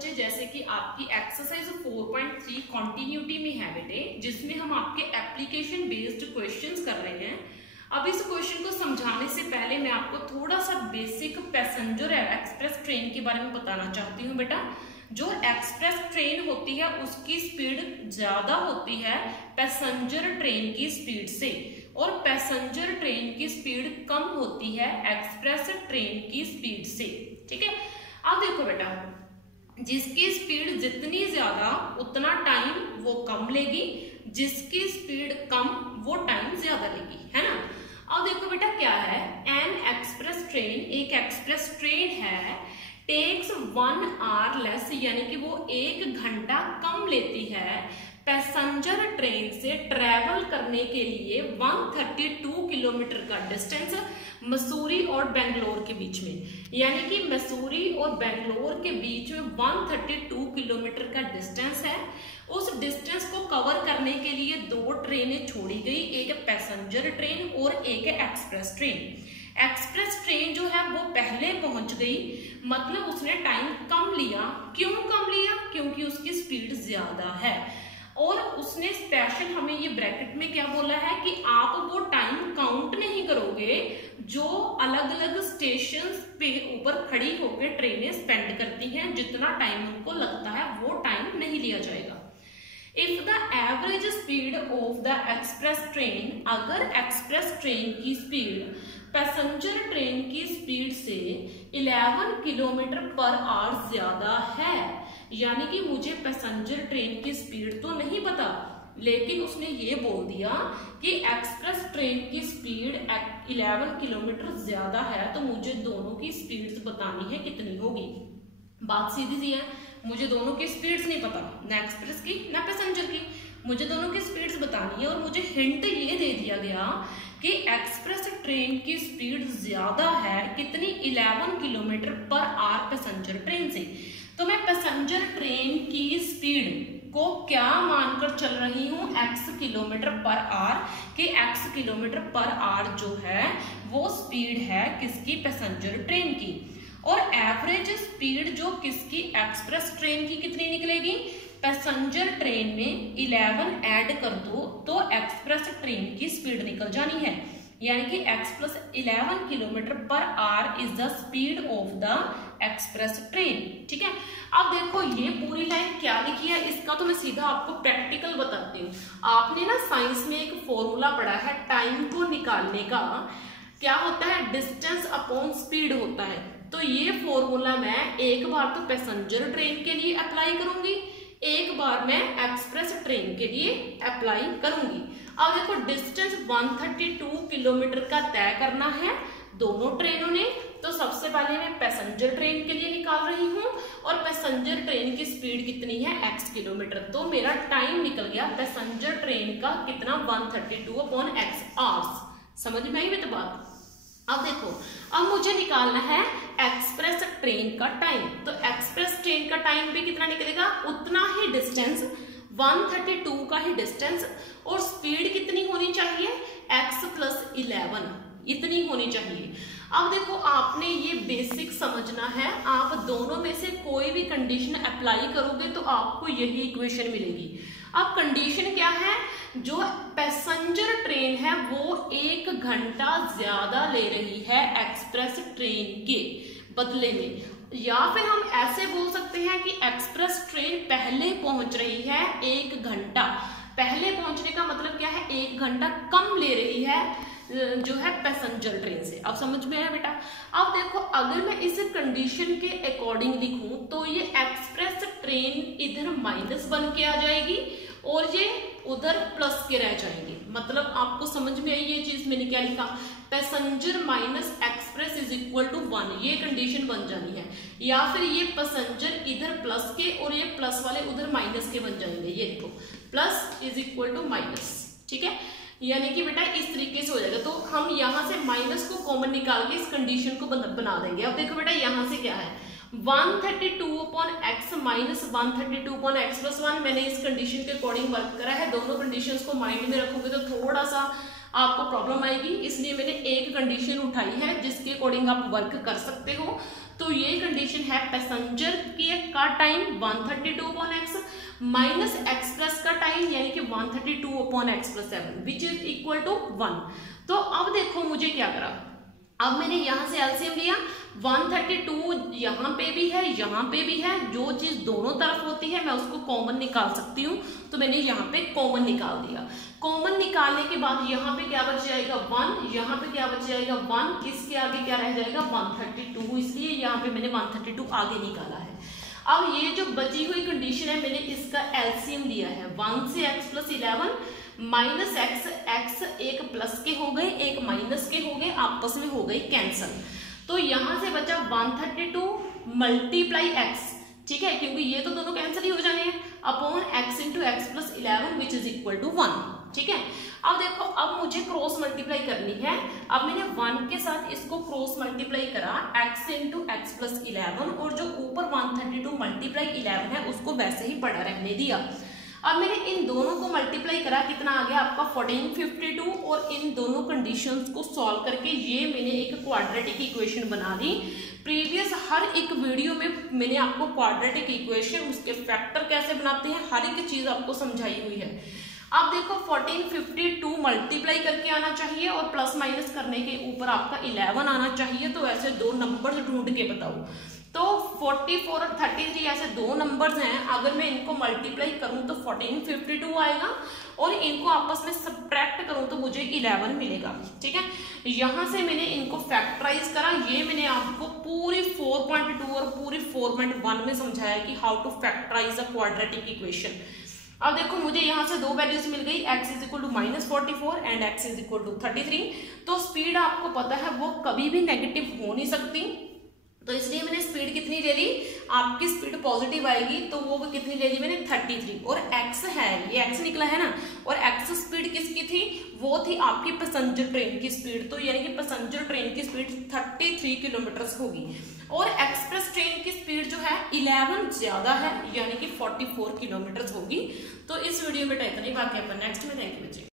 बच्चे, जैसे कि आपकी एक्सरसाइज 4.3 कॉन्टिन्यूटी में है बेटे, जिसमें हम आपके एप्लीकेशन बेस्ड क्वेश्चंस कर रहे हैं। अब इस क्वेश्चन को समझाने से पहले मैं आपको थोड़ा सा बेसिक पैसेंजर एक्सप्रेस ट्रेन के बारे में बताना चाहती हूँ बेटा। जो एक्सप्रेस ट्रेन होती है उसकी स्पीड ज्यादा होती है पैसेंजर ट्रेन की स्पीड से, और पैसेंजर ट्रेन की स्पीड कम होती है एक्सप्रेस ट्रेन की स्पीड से। ठीक है, अब देखो बेटा, जिसकी स्पीड जितनी ज्यादा उतना टाइम वो कम लेगी, जिसकी स्पीड कम वो टाइम ज्यादा लेगी, है ना। अब देखो बेटा क्या है, एन एक्सप्रेस ट्रेन, एक एक्सप्रेस ट्रेन है, टेक्स 1 आवर लेस, यानी कि वो 1 घंटा कम लेती है पैसेंजर ट्रेन से ट्रेवल करने के लिए 132 किलोमीटर का डिस्टेंस मसूरी और बेंगलोर के बीच में। यानी कि मसूरी और बेंगलोर के बीच में 132 किलोमीटर का डिस्टेंस है। उस डिस्टेंस को कवर करने के लिए 2 ट्रेनें छोड़ी गई, एक पैसेंजर ट्रेन और एक एक्सप्रेस ट्रेन। एक्सप्रेस ट्रेन जो है वो पहले पहुंच गई, मतलब उसने टाइम कम लिया। क्यों कम लिया? क्योंकि उसकी स्पीड ज्यादा है। और उसने स्पेशल हमें ये ब्रैकेट में क्या बोला है कि आप वो टाइम काउंट नहीं करोगे जो अलग अलग स्टेशन पे ऊपर खड़ी होकर ट्रेनें स्पेंड करती हैं, जितना टाइम उनको लगता है वो टाइम नहीं लिया जाएगा। If the average speed of the express train, अगर एक्सप्रेस ट्रेन की स्पीड पैसेंजर ट्रेन की स्पीड से 11 किलोमीटर पर आवर ज्यादा है, यानी कि मुझे पैसेंजर ट्रेन की स्पीड तो नहीं पता, लेकिन उसने ये बोल दिया कि एक्सप्रेस ट्रेन की स्पीड 11 किलोमीटर ज्यादा है, तो मुझे दोनों की स्पीड्स बतानी है कितनी होगी। बात सीधी सी है, मुझे दोनों की स्पीड्स नहीं पता, ना एक्सप्रेस की ना पैसेंजर की, मुझे दोनों की स्पीड्स बतानी है। और मुझे हिंट ये दे दिया गया कि एक्सप्रेस ट्रेन की स्पीड ज्यादा है कितनी, 11 kilometre per hour passenger train से। तो मैं पैसेंजर ट्रेन की स्पीड को क्या मानकर चल रही हूं, x किलोमीटर पर आवर, कि x किलोमीटर पर आवर जो है वो स्पीड है किसकी, पैसेंजर ट्रेन की। और एवरेज स्पीड जो किसकी, एक्सप्रेस ट्रेन की कितनी निकलेगी, पैसेंजर ट्रेन में 11 ऐड कर दो तो एक्सप्रेस ट्रेन की स्पीड निकल जानी है। यानी कि x plus 11 kilometre per hour is the speed of the express train. ठीक है, अब देखो ये पूरी लाइन क्या लिखी है, इसका तो मैं सीधा आपको प्रैक्टिकल बताती हूँ। आपने ना साइंस में एक फॉर्मूला पढ़ा है टाइम को निकालने का, क्या होता है, डिस्टेंस अपॉन स्पीड होता है। तो ये फॉर्मूला मैं एक बार तो पैसेंजर ट्रेन के लिए अप्लाई करूंगी, एक बार मैं एक्सप्रेस ट्रेन के लिए अप्लाई करूंगी। अब देखो डिस्टेंस 132 किलोमीटर का तय करना है दोनों ट्रेनों ने, तो सबसे पहले मैं पैसेंजर ट्रेन के लिए निकाल रही हूँ, और पैसेंजर ट्रेन की स्पीड कितनी है, x किलोमीटर। तो मेरा टाइम निकल गया पैसेंजर ट्रेन का कितना, 132/x आवर्स। समझ में आई बेटा बात। अब देखो, अब मुझे निकालना है एक्सप्रेस ट्रेन का टाइम। तो एक्सप्रेस ट्रेन का टाइम भी कितना निकलेगा, उतना ही डिस्टेंस, 132 का ही डिस्टेंस, और स्पीड कितनी होनी चाहिए, x प्लस 11 इतनी होनी चाहिए। अब देखो आपने ये बेसिक समझना है, आप दोनों में से कोई भी कंडीशन अप्लाई करोगे तो आपको यही इक्वेशन मिलेगी। अब कंडीशन क्या है, जो पैसेंजर ट्रेन है वो 1 घंटा ज्यादा ले रही है एक्सप्रेस ट्रेन के बदले में, या फिर हम ऐसे बोल सकते हैं कि एक्सप्रेस ट्रेन पहले पहुंच रही है 1 घंटा। पहले पहुंचने का मतलब क्या है, 1 घंटा कम ले रही है जो है पैसेंजर ट्रेन से। अब समझ में आया बेटा। अब देखो अगर मैं इस कंडीशन के अकॉर्डिंग लिखूं तो ये एक्सप्रेस ट्रेन इधर माइनस बन के आ जाएगी और ये उधर प्लस के रह जाएंगे। मतलब आपको समझ में आई ये चीज, मैंने क्या लिखा, passenger minus express is equal to 1, ये कंडीशन बन जानी है। या फिर ये पैसेंजर इधर प्लस के और ये प्लस वाले उधर माइनस के बन जाएंगे। ये देखो plus is equal to minus, ठीक है, यानी कि बेटा इस तरीके से हो जाएगा। तो हम यहाँ से माइनस को कॉमन निकाल के इस कंडीशन को बना देंगे। अब देखो बेटा यहाँ से क्या है, 132/x माइनस 132/x+1। मैंने इस कंडीशन के अकॉर्डिंग वर्क करा है। दोनों कंडीशंस को माइंड में रखोगे तो थोड़ा सा आपको प्रॉब्लम आएगी, इसलिए मैंने एक कंडीशन उठाई है जिसके अकॉर्डिंग आप वर्क कर सकते हो। तो ये कंडीशन है पैसेंजर के का का time 132/x minus x plus का टाइम यानी कि 132/x plus 7 which is equal to 1। तो अब देखो मुझे क्या करा, अब मैंने यहां से एलसीएम लिया, 132 यहाँ पे भी है यहाँ पे भी है, जो चीज दोनों तरफ होती है मैं उसको कॉमन निकाल सकती हूँ, तो मैंने यहाँ पे कॉमन निकाल दिया। कॉमन निकालने के बाद यहाँ पे क्या बच जाएगा 1, यहाँ पे क्या बच जाएगा 1, इसके आगे क्या रह जाएगा 132, इसलिए यहाँ पे मैंने 132 आगे निकाला है। अब ये जो बची हुई कंडीशन है मैंने इसका एलसीएम लिया है, 1 से x प्लस 11 माइनस x एक प्लस के हो गए एक माइनस के हो गए, आपस में हो गई कैंसल। तो यहां से बचा 132 मल्टीप्लाई x, ठीक है, क्योंकि ये तो दोनों कैंसिल ही हो जाने हैं, upon x into x plus 11 which is equal to 1, ठीक है। अब देखो अब मुझे क्रॉस मल्टीप्लाई करनी है, अब मैंने 1 के साथ इसको क्रॉस मल्टीप्लाई करा x इंटू एक्स प्लस 11 और जो ऊपर 132 मल्टीप्लाई 11 है उसको वैसे ही पड़ा रहने दिया। अब मैंने इन दोनों को मल्टीप्लाई करा, कितना आ गया आपका 1452, और इन दोनों कंडीशंस को सॉल्व करके ये मैंने एक क्वाड्रेटिक इक्वेशन बना दी। प्रीवियस हर एक वीडियो में मैंने आपको क्वाड्रेटिक इक्वेशन उसके फैक्टर कैसे बनाते हैं हर एक चीज आपको समझाई हुई है। अब देखो 1452 मल्टीप्लाई करके आना चाहिए और प्लस माइनस करने के ऊपर आपका 11 आना चाहिए, तो ऐसे दो नंबर ढूंढ के बताओ। तो 44 और 33 ऐसे दो नंबर्स हैं, अगर मैं इनको मल्टीप्लाई करूं तो 1452 आएगा और इनको आपस में सब्ट्रैक्ट करूं तो मुझे 11 मिलेगा, ठीक है। यहां से मैंने इनको फैक्टराइज करा, ये मैंने आपको पूरी 4.2 और पूरी 4.1 में समझाया कि how to factorise a quadratic equation. अब देखो मुझे यहाँ से दो वैल्यूज मिल गई, x is equal to -44 and x is equal to 33। तो स्पीड आपको पता है वो कभी भी नेगेटिव हो नहीं सकती, तो इसलिए मैंने स्पीड कितनी ले ली, आपकी स्पीड पॉजिटिव आएगी तो वो कितनी ले ली मैंने 33, और x है ये x निकला है ना, और x स्पीड किसकी थी, वो थी आपकी पैसेंजर ट्रेन की स्पीड, तो यानी कि पैसेंजर ट्रेन की स्पीड 33 किलोमीटर होगी, और एक्सप्रेस ट्रेन की स्पीड जो है 11 ज्यादा है यानी कि 44 किलोमीटर होगी। तो इस वीडियो में इतना ही, बाकी अपन नेक्स्ट में। थैंक यू बच्चे।